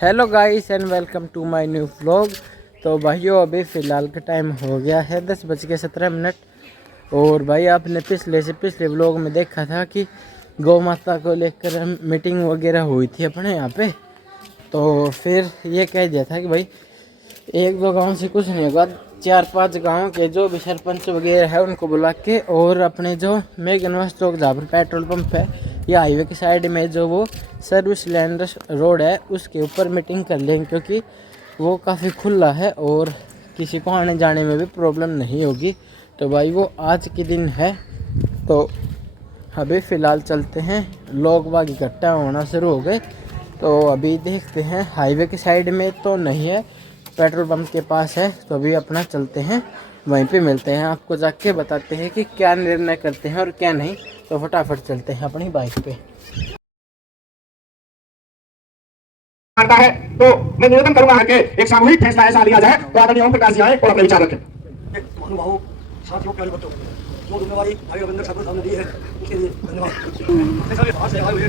Hello guys and welcome to my new vlog. तो भाइयों अभी फ़िलहाल का टाइम हो गया है 10:17। और भाई आपने पिछले व्लॉग में देखा था कि गौ माता को लेकर मीटिंग वगैरह हुई थी अपने यहाँ पे। तो फिर ये कह दिया था कि भाई एक दो गांव से कुछ नहीं होगा, 4-5 गांव के जो भी सरपंच वगैरह है उनको बुला के और अपने जो मेघनवास चौक जहाँ पर पेट्रोल पंप है या हाईवे के साइड में जो वो सर्विस लैंड रोड है उसके ऊपर मीटिंग कर लेंगे, क्योंकि वो काफ़ी खुला है और किसी को आने जाने में भी प्रॉब्लम नहीं होगी। तो भाई वो आज के दिन है। तो अभी फ़िलहाल चलते हैं, लोग बाग इकट्ठा होना शुरू हो गए। तो अभी देखते हैं, हाईवे के साइड में तो नहीं है, पेट्रोल पंप के पास है। तो अभी अपना चलते हैं, वहीं पे मिलते हैं, आपको जाके बताते हैं कि क्या निर्णय करते हैं और क्या नहीं। तो फटाफट चलते हैं अपनी बाइक पे। है तो मैं निवेदन करूंगा कि एक सामूहिक फैसला ऐसा लिया जाए तो आदरणीय ओम प्रकाश जी आए और अपने विचार रखें। महानुभावों, साथियों, प्यारे बच्चों, जो जिम्मेवारी भाई रविंद्र साहब सामने दी है उसके लिए धन्यवाद। सारे बाहर से आए हुए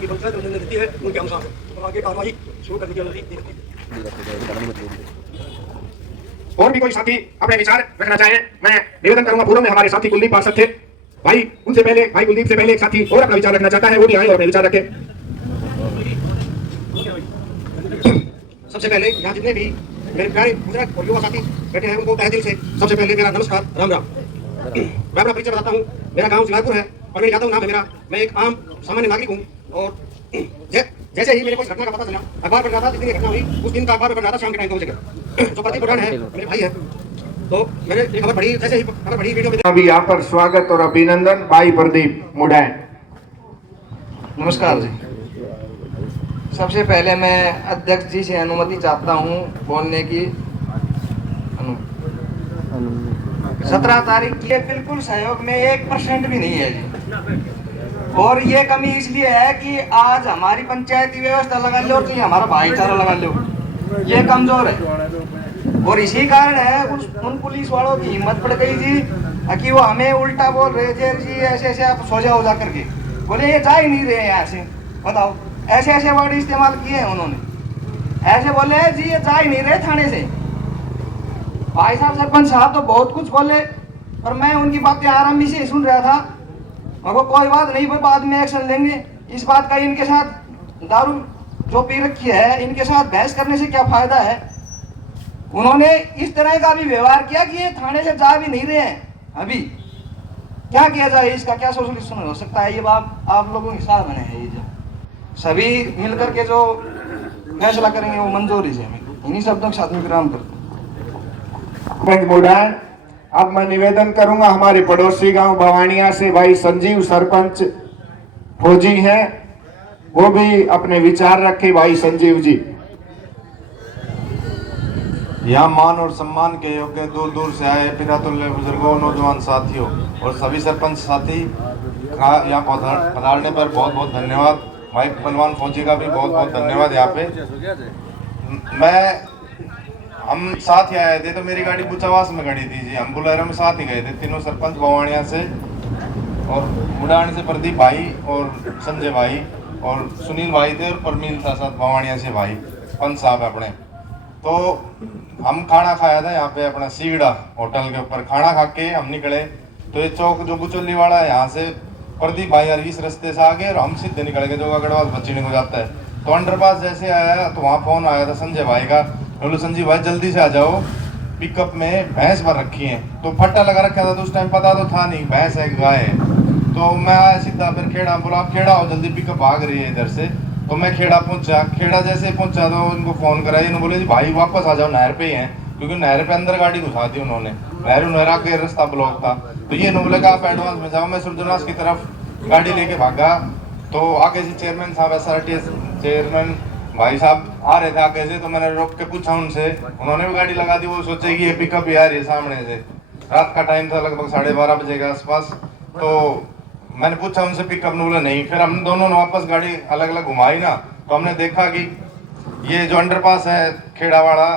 की पंचायत उन्होंने दी है उनके अनुसार तो आगे कार्रवाई शुरू करने की अनुमति। और भी कोई साथी अपने विचार रखना चाहे, मैं निवेदन करूंगा। पूर्व में हमारे साथी कुलदीप पार्षद थे, भाई उनसे पहले भाई कुलदीप से पहले एक साथी और अपना विचार रखना चाहता है, वो भी आए और अपने विचार रखे। सबसे पहले यहाँ जितने भी मेरे प्यारे गुजरात और युवा साथी बैठे हैं उनको तहे दिल से सबसे पहले मेरा नमस्कार, राम राम। मैं अपना परिचय बताता हूँ। मेरा गांव सिंगारपुर है और मेरे यादव नाम है मेरा। मैं एक आम सामान्य नागरिक हूँ और जैसे ही मेरे को घटना का पता चला, अखबार पढ़ रहा था, जिस दिन ये घटना हुई उस दिन का अखबार पढ़ रहा था शाम के टाइम 2 बजे का। जो प्रदीप बुढ़ान है मेरे भाई है, तो मैंने ये खबर पढ़ी, जैसे ही खबर पढ़ी वीडियो में अभी यहाँ पर स्वागत और अभिनंदन भाई प्रदीप मुडैन। नमस्कार जी। सबसे पहले मैं अध्यक्ष जी से अनुमति चाहता हूँ बोलने की। 17 तारीख की बिल्कुल सहयोग में 1% भी नहीं है जी। और ये कमी इसलिए है कि आज हमारी पंचायती व्यवस्था लगा लो कि हमारा भाईचारा लगा लो, ये कमजोर है। और इसी कारण है उन पुलिस वालों की हिम्मत पड़ गई जी कि वो हमें उल्टा बोल रहे थे जी, ऐसे ऐसे आप सो जाओ जा करके। बोले ये जा ही नहीं रहे यहाँ से, बताओ ऐसे ऐसे वर्ड इस्तेमाल किए हैं उन्होंने। ऐसे बोले जी ये जा ही नहीं रहे थाने से। भाई साहब सरपंच साहब तो बहुत कुछ बोले और मैं उनकी बातें आराम से सुन रहा था। मगर कोई बात नहीं, बाद में एक्शन लेंगे इस बात का। इनके साथ दारू जो पी रखी है, इनके साथ बहस करने से क्या फायदा है। उन्होंने इस तरह का भी व्यवहार किया कि ये थाने से जा भी नहीं रहे हैं। अभी क्या किया जाए, इसका क्या सोल्यूशन हो सकता है, ये बात आप लोगों के साथ बने हैं। ये जो सभी मिलकर के जो फैसला करेंगे वो मंजूरी से इन्हीं शब्दों के साथ में विराम करते मुडैन। अब मैं निवेदन करूंगा हमारे पड़ोसी गांव भवानिया से भाई संजीव सरपंच फौजी हैं, वो भी अपने विचार रखे। भाई संजीव जी। यहाँ मान और सम्मान के योग्य दूर दूर से आए पितातुल्य बुजुर्गों, नौजवान साथियों और सभी सरपंच साथी का यहाँ पधारने पर बहुत बहुत धन्यवाद। भाई पहलवान फौजी का भी बहुत बहुत धन्यवाद। यहाँ पे हम साथ ही आए थे, तो मेरी गाड़ी बुचावास में खड़ी थी जी। हम बुलेरो में साथ ही गए थे, तीनों सरपंच भवानिया से और मुडान से प्रदीप भाई और संजय भाई और सुनील भाई थे और परमील था साथ भवानिया से भाई पंच साहब अपने। तो हम खाना खाया था यहाँ पे अपना सीगड़ा होटल के ऊपर। खाना खा के हम निकले तो ये चौक जो बुचौली वाला है, यहाँ से प्रदीप भाई यार इस रास्ते से आगे और हम सीधे निकल गए जो अगड़वाल बच्ची को जाता है। तो अंडरपास जैसे आया तो वहाँ फोन आया था संजय भाई का, बोलो संजय भाई जल्दी से आ जाओ, पिकअप में भैंस भर रखी है। तो फट्टा लगा रखा था, तो उस टाइम पता तो था नहीं भैंस है गाय है। तो मैं आया सीधा, फिर खेड़ा बोला आप खेड़ा हो जल्दी, पिकअप भाग रही है इधर से। तो मैं खेड़ा पहुंचा, खेड़ा जैसे पहुंचा तो उनको फोन करा, इन्होंने बोले भाई वापस आ जाओ, नहर पे ही हैं, क्योंकि नहर पे अंदर गाड़ी घुसा दी उन्होंने, नहर आके रास्ता ब्लॉक था। तो ये बोले का आप एडवांस में जाओ। मैं सुरजनास की तरफ गाड़ी लेके भागा, तो आगे से चेयरमैन साहब SRTS चेयरमैन भाई साहब आ रहे थे आगे से। तो मैंने रोक के पूछा उनसे, उन्होंने भी गाड़ी लगा दी। वो सोचे कि ये पिकअप ही आ रही है सामने से। रात का टाइम था, लगभग 12:30 बजे के आसपास। तो मैंने पूछा उनसे पिकअप ने, बोला नहीं। फिर हम दोनों ने वापस गाड़ी अलग अलग घुमाई ना, तो हमने देखा कि ये जो अंडरपास है खेड़ा वाला,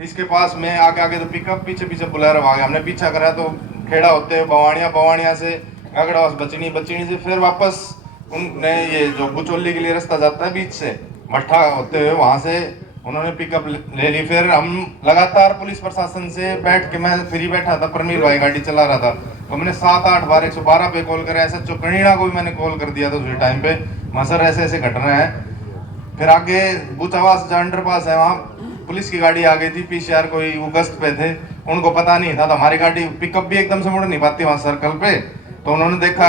इसके पास में आगे आगे तो पिकअप, पीछे पीछे बुलेरो आ गया। हमने पीछा करा तो खेड़ा होते हुए भवानिया से अगड़वास बचनी से फिर वापस उनने ये जो बुचौली के लिए रास्ता जाता है बीच से मट्ठा होते हुए वहां से उन्होंने पिकअप ले ली। फिर हम लगातार पुलिस प्रशासन से बैठ के, मैं फ्री बैठा था, परमीर भाई गाड़ी चला रहा था, तो मैंने 7-8 बार 112 पे कॉल करा। ऐसा कणीड़ा को भी मैंने कॉल कर दिया था उसी टाइम पे, वहाँ सर ऐसे ऐसे घटना है। फिर आगे बुचावास जो अंडरपास है वहाँ पुलिस की गाड़ी आ गई थी, पीसीआर कोई वो गश्त पे थे, उनको पता नहीं था, तो हमारी गाड़ी पिकअप भी एकदम से मुड़ नहीं पाती वहाँ सर्कल पे। तो उन्होंने देखा,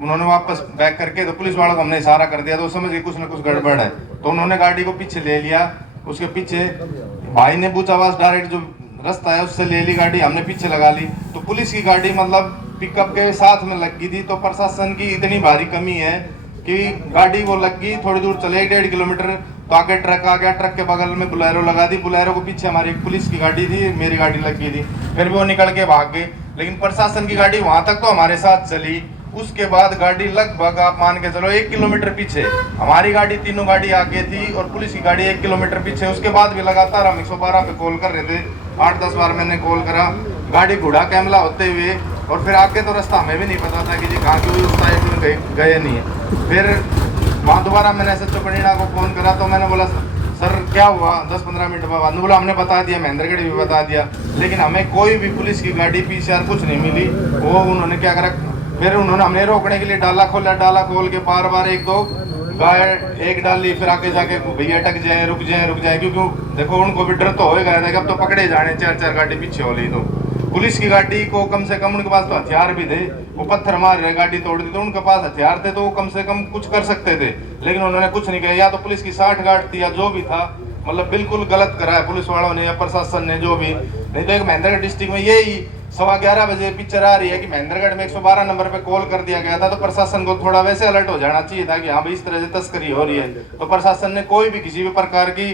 उन्होंने वापस बैक करके, तो पुलिस वालों को हमने इशारा कर दिया, तो समझ गए कुछ ना कुछ गड़बड़ है, तो उन्होंने गाड़ी को पीछे ले लिया। उसके पीछे भाई ने बुचावास डायरेक्ट जो रास्ता है उससे ले ली गाड़ी, हमने पीछे लगा ली। तो पुलिस की गाड़ी मतलब पिकअप के साथ में लग गई थी। तो प्रशासन की इतनी भारी कमी है कि गाड़ी वो लग गई, थोड़ी दूर चले 1.5 किलोमीटर, तो आगे ट्रक आ गया, ट्रक के बगल में बुलेरो लगा दी, बुलेरो को पीछे हमारी एक पुलिस की गाड़ी थी, मेरी गाड़ी लग गई थी। फिर भी वो निकल के भाग गए, लेकिन प्रशासन की गाड़ी वहां तक तो हमारे साथ चली। उसके बाद गाड़ी लगभग आप मान के चलो 1 किलोमीटर पीछे, हमारी गाड़ी, तीनों गाड़ी आगे थी और पुलिस की गाड़ी 1 किलोमीटर पीछे। उसके बाद भी लगातार हम 112 पे कॉल कर रहे थे, 8-10 बार मैंने कॉल करा, गाड़ी घोड़ा कैमला होते हुए। और फिर आगे तो रास्ता हमें भी नहीं पता था कि जी कहाँ की उस साइड में गए नहीं है। फिर वहाँ दोबारा मैंने SHO कणीड़ा को फ़ोन करा, तो मैंने बोला सर क्या हुआ, 10-15 मिनट बाद बोला हमने बता दिया, महेंद्रगढ़ भी बता दिया, लेकिन हमें कोई भी पुलिस की गाड़ी PCR कुछ नहीं मिली। वो उन्होंने क्या करा, फिर उन्होंने हमने रोकने के लिए डाला खोला, डाला खोल के बार बार 1-2 गाय एक डाली, फिर आके जाके भैया अटक जाए, रुक जाए, क्योंकि देखो उनको भी डर तो हो गया था कि अब तो पकड़े जाने, 4-4 गाड़ी पीछे हो ली। तो पुलिस की गाड़ी को कम से कम उनके पास तो हथियार भी थे, वो पत्थर मार रहे, गाड़ी तोड़ दी, तो उनके पास हथियार थे, तो वो कम से कम कुछ कर सकते थे, लेकिन उन्होंने कुछ नहीं किया। या तो पुलिस की 60 गार्ड थी या जो भी था, मतलब बिल्कुल गलत करा है पुलिस वालों ने या प्रशासन ने जो भी। नहीं तो एक महेंद्रगढ़ डिस्ट्रिक्ट में यही 11:15 बजे पिक्चर आ रही है कि महेंद्रगढ़ में 112 नंबर पे कॉल कर दिया गया था, तो प्रशासन को थोड़ा वैसे अलर्ट हो जाना चाहिए था कि हाँ भाई इस तरह से तस्करी हो रही है। तो प्रशासन ने कोई भी किसी भी प्रकार की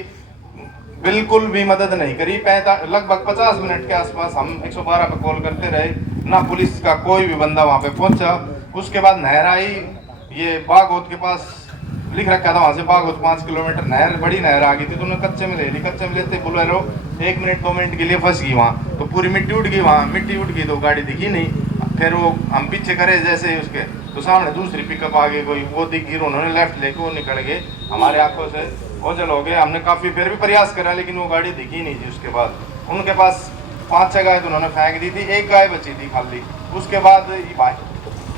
बिल्कुल भी मदद नहीं करी। लगभग 50 मिनट के आसपास हम 112 पे कॉल करते रहे, ना पुलिस का कोई भी बंदा वहां पे पहुंचा। उसके बाद नहर आई, ये बागोत के पास लिख रखा था, वहां से बागोत 5 किलोमीटर नहर, बड़ी नहर आ गई थी, तो उन्होंने कच्चे में ले ली। कच्चे में लेते बोलेरो 1 मिनट 2 मिनट के लिए फंस गई वहाँ, तो पूरी मिट्टी उठ गई, वहाँ मिट्टी उठ गई तो गाड़ी दिखी नहीं। फिर वो हम पीछे करे जैसे ही उसके, तो सामने दूसरी पिकअप आ गई, कोई वो दिख गई, उन्होंने लेफ्ट लेके वो निकल गए, हमारे आंखों से ओझल हो गए। हमने काफ़ी फिर भी प्रयास करा, लेकिन वो गाड़ी दिखी नहीं थी। उसके बाद उनके पास 5-6 गाय तो उन्होंने फेंक दी थी, 1 गाय बची थी खाली। उसके बाद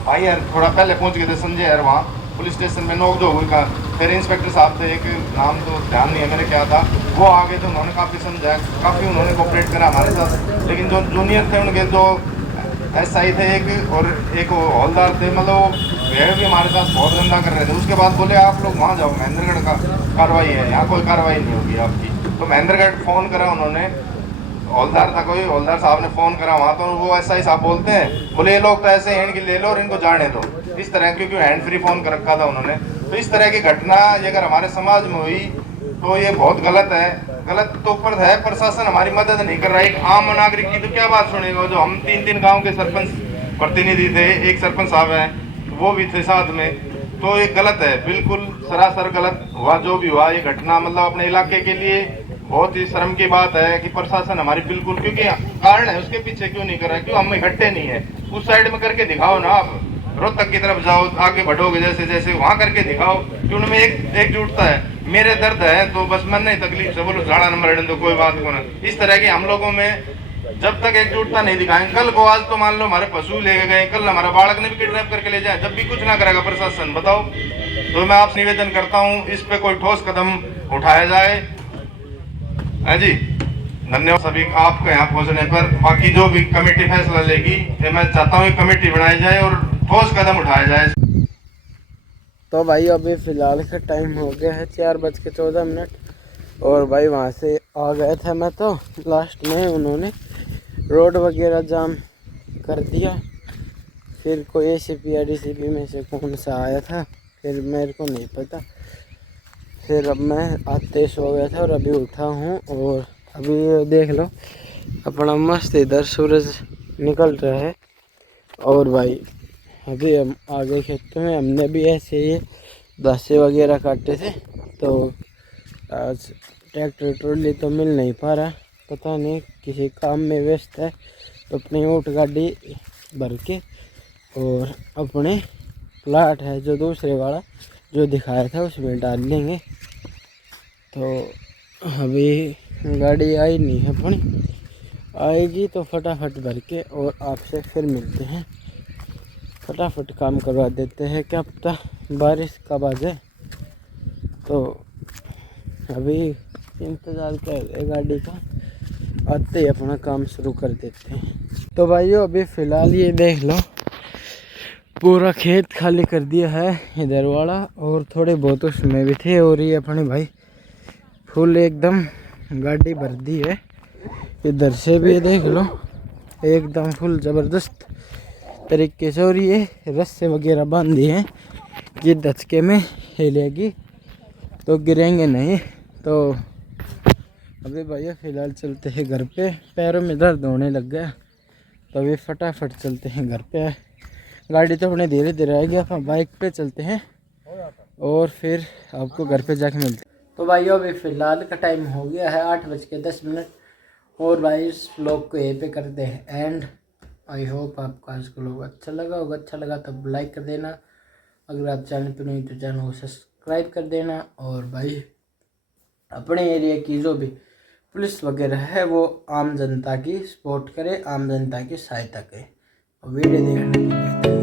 भाई यार थोड़ा पहले पहुंच गए थे, संजय यार वहाँ पुलिस स्टेशन में नोक जो हुई का। फिर इंस्पेक्टर साहब थे, एक नाम तो ध्यान नहीं है मेरे क्या था, वो आ गए थे, उन्होंने काफ़ी समझाया, काफ़ी उन्होंने कोऑपरेट करा हमारे साथ। लेकिन जो जूनियर थे उनके जो SI थे एक और एक हौलदार थे, मतलब वे भी हमारे साथ बहुत गंदा कर रहे थे। उसके बाद बोले आप लोग वहाँ जाओ, महेंद्रगढ़ का कार्रवाई है, यहाँ कोई कार्रवाई नहीं होगी आपकी। तो महेंद्रगढ़ फ़ोन करा उन्होंने, हौलदार था कोई, हौलदार साहब ने फ़ोन करा वहाँ, तो वो SI साहब बोलते हैं, बोले ये लोग तो ऐसे हैं कि ले लो और इनको जाने दो, इस तरह, क्योंकि हैंड फ्री फ़ोन कर रखा था उन्होंने। तो इस तरह की घटना ये अगर हमारे समाज में हुई तो ये बहुत गलत है। गलत तो ऊपर है, प्रशासन हमारी मदद नहीं कर रहा है। एक आम नागरिक की तो क्या बात सुनेगा, जो हम 3-3 गाँव के सरपंच प्रतिनिधि थे, एक सरपंच साहब हैं वो भी थे साथ में, तो ये गलत है, बिल्कुल सरासर गलत हुआ जो भी हुआ। ये घटना मतलब अपने इलाके के लिए बहुत ही शर्म की बात है कि प्रशासन हमारी बिल्कुल, क्योंकि कारण है उसके पीछे क्यों नहीं कर रहा है, क्यों हम इकट्ठे नहीं है। उस साइड में करके दिखाओ ना, आप रोहतक की तरफ जाओ, आगे बढ़ोगे जैसे जैसे वहां करके दिखाओ कि उनमें एकजुटता है। मेरे दर्द है तो बस मन नहीं तकलीफ से बोलो झाड़ा नंबर तो कोई बात को ना। इस तरह की हम लोगों में जब तक एकजुटता नहीं दिखाएंगे, कल को आज तो मान लो हमारे पशु ले गए, कल हमारा बालक ने भी किडनैप करके ले जाए, जब भी कुछ ना करेगा प्रशासन, बताओ। तो मैं आपसे निवेदन करता हूँ इस पे कोई ठोस कदम उठाया जाए। है जी, धन्यवाद सभी आपको यहाँ पहुँचने पर। बाकी जो भी कमेटी फैसला लेगी, मैं चाहता हूँ कमेटी बनाई जाए और ठोस कदम उठाया जाए। तो भाई अभी फ़िलहाल का टाइम हो गया है 4:14 और भाई वहाँ से आ गए थे मैं, तो लास्ट में उन्होंने रोड वगैरह जाम कर दिया। फिर कोई ACP या DCP में से कौन सा आया था, फिर मेरे को नहीं पता। फिर अब मैं आते सो गया था और अभी उठा हूँ, और अभी देख लो अपना मस्त इधर सूरज निकल रहा है। और भाई अभी हम आगे खेतों में, हमने भी ऐसे ही घासे वगैरह काटे थे, तो आज ट्रैक्टर ट्रॉली तो मिल नहीं पा रहा, पता नहीं किसी काम में व्यस्त है। तो अपनी ऊँट गाड़ी भर के और अपने प्लाट है जो दूसरे वाला जो दिखाया था उसमें डाल लेंगे। तो अभी गाड़ी आई नहीं है, अपनी आएगी तो फटाफट भर के और आपसे फिर मिलते हैं। फटाफट काम करवा देते हैं, क्या पता बारिश कब आ जाए। तो अभी इंतज़ार कर रहे गाड़ी का, आते ही अपना काम शुरू कर देते हैं। तो भाइयों अभी फ़िलहाल ये देख लो, पूरा खेत खाली कर दिया है इधर वाला, और थोड़े बहुत उसमें भी थे। और ये अपने भाई फुल एकदम गाड़ी भर दी है। इधर से भी देख लो एकदम फुल ज़बरदस्त तरीके से। और ये रस्से वगैरह बांध दिए हैं कि धचके में हिलेगी तो गिरेंगे नहीं। तो अभी भैया फ़िलहाल चलते हैं घर पे, पैरों में दर्द होने लग गया। तो अभी फटाफट चलते हैं घर पे। गाड़ी तो अपने धीरे धीरे आएगी, अपन बाइक पे चलते हैं और फिर आपको घर पे जाके मिलते हैं। तो भाइयों अभी फ़िलहाल का टाइम हो गया है 8:10। और भाई इस व्लॉग को यहीं पे करते हैं एंड। आई होप आपको आज का व्लॉग अच्छा लगा होगा। अच्छा लगा तो लाइक कर देना, अगर आप चैनल पर नहीं तो चैनल को सब्सक्राइब कर देना। और भाई अपने एरिया की जो भी पुलिस वगैरह है वो आम जनता की सपोर्ट करे, आम जनता की सहायता करे। और वीडियो देखने के लिए